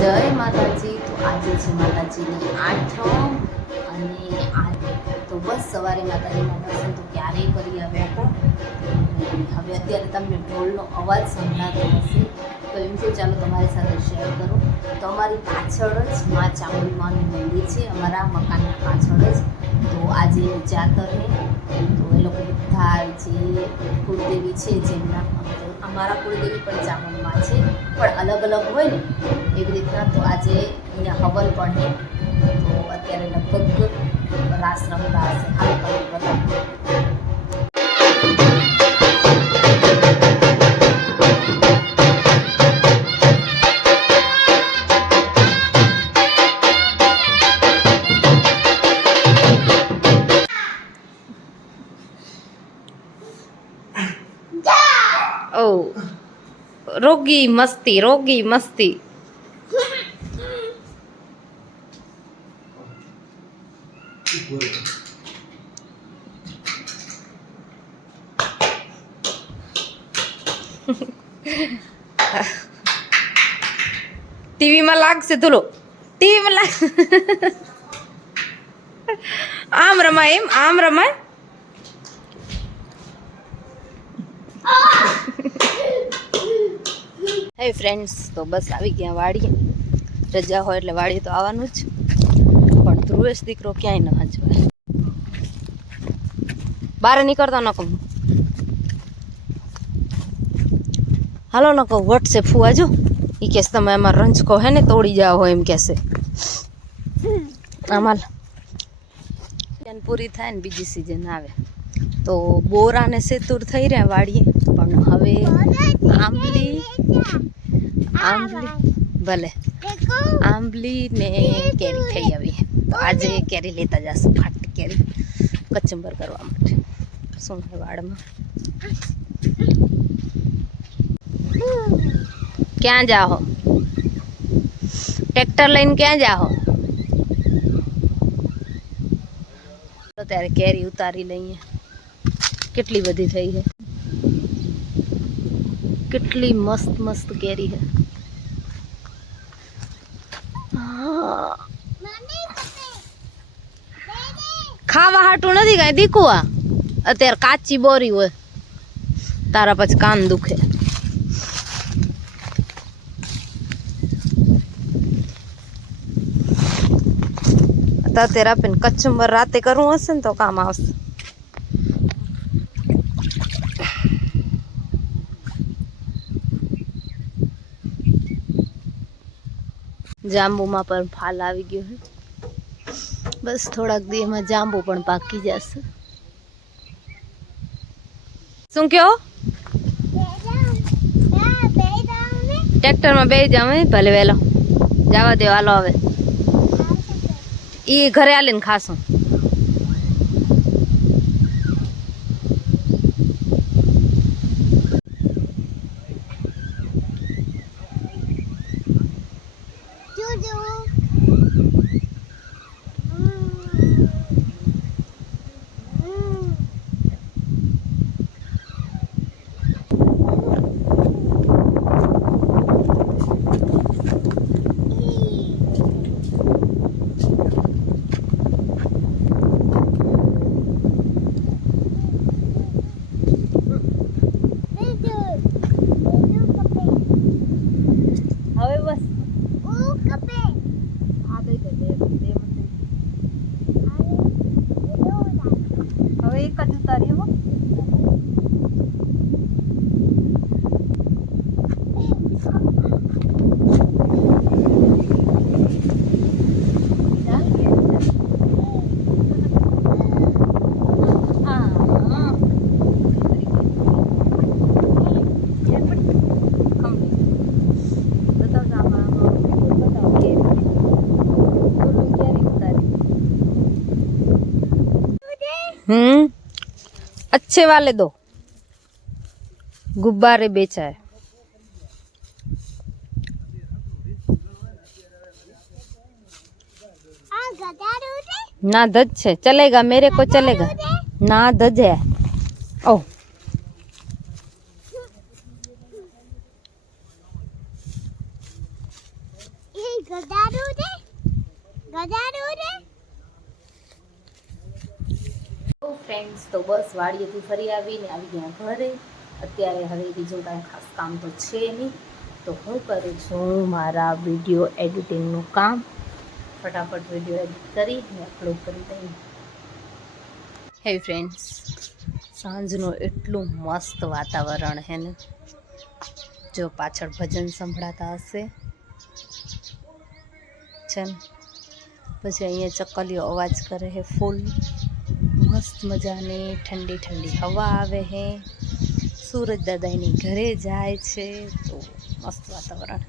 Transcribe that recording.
જય માતાજી. તો આજે છે માતાજીની આઠમ અને તો બસ સવારે માતાજીના દર્શન તો ક્યારેય કરી આવ્યા હતા. હવે અત્યારે તમને ઢોલનો અવાજ સંભળાતો હશે તો એમ તો ચાલો તમારી સાથે શેર કરું. તો અમારી પાછળ જ મા ચામુંડમાનું મંદિર છે, અમારા મકાનના પાછળ જ. તો આજે જાતર છે તો એ લોકો બધા જે કુળદેવી છે જેમના અમારા કુળદેવી પણ ચામુંડમાં છે પણ અલગ અલગ હોય ને એવી રીતના. તો આજે અહીંયા હવન પણ છે તો અત્યારે લગભગ રાસ રમતા હશે. હાલ તમને બતાવું. ઓ રોગી મસ્તી, રોગી મસ્તી. ટીવીમાં લાગશે ધૂલો, ટીવીમાં લાગશે. આમ રમાય, એમ આમ રમાય. હે ફ્રેન્ડ્સ, તો બસ આવી ગયા વાડીએ. રજા હોય એટલે વાડીએ તો આવવાનું જ, પણ ધ્રુવેશ દીકરો ક્યાંય ન હજવાય. બહાર નીકળતો ન કહું, હાલો ન કહું વટશે ફુવા જો. એ કહેશે તમે આમાં રંજકો હે ને તોડી જાઓ હોય એમ કહેશે. આમાં પૂરી થાય ને બીજી સિઝન આવે તો બોરા ને સેતુર થઈ રહ્યા વાડીએ. પણ હવે આંબલી ભલે આંબલી ને કેરી થઈ આવી. તો આજે કેરી લેતા જશું, ખાટી કેરી કચુંબર કરવા માટે. શું છે વાડમાં? ક્યાં જાઓ? ટ્રેક્ટર લઈને ક્યાં જાઓ? તો ત્યારે કેરી ઉતારી લઈએ. કેટલી બધી થઈ છે, કેટલી મસ્ત મસ્ત કેરી છે. ખાવા હાટું નથી કઈ દીકું. આ અત્યારે કાચી બોરી હોય તારા પછી કાન દુખે. અત્યારે આપીને કચુંબર રાતે કરવું હશે ને તો કામ આવશે. જાંબુમાં પણ ફાલ આવી ગયો છે. બસ થોડાક દીમાં જાંબુ પણ પાકી જશે. શું કહો? ટ્રેક્ટરમાં બેસી જાવ. ભલે વહેલો જવા દો. હાલો હવે એ ઘરે આવીને ખાશું. હવે એક જ ઉતારીએ. अच्छे वाले दो, गुब्बारे बेचा है. ना धज है, चलेगा मेरे को चलेगा. ना धज है. ओ ફ્રેન્ડ્સ તો બસ વાડીએથી ફરી આવીને આવી ગયા ઘરે. અત્યારે હવે બીજું કાંઈ ખાસ કામ તો છે નહીં, તો હું કરું છું મારા વિડીયો એડિટિંગનું કામ. ફટાફટ વિડીયો એડિટ કરીને અપલોડ કરી દઈએ. હે ફ્રેન્ડ્સ, સાંજનું એટલું મસ્ત વાતાવરણ હે ને, જો પાછળ ભજન સંભળાતા હશે છે ને, પછી અહીંયા ચકલીઓ અવાજ કરે હે ફૂલ મસ્ત મજાની ઠંડી ઠંડી હવા આવે હે. સૂરજ દાદાની ઘરે જાય છે તો મસ્ત વાતાવરણ.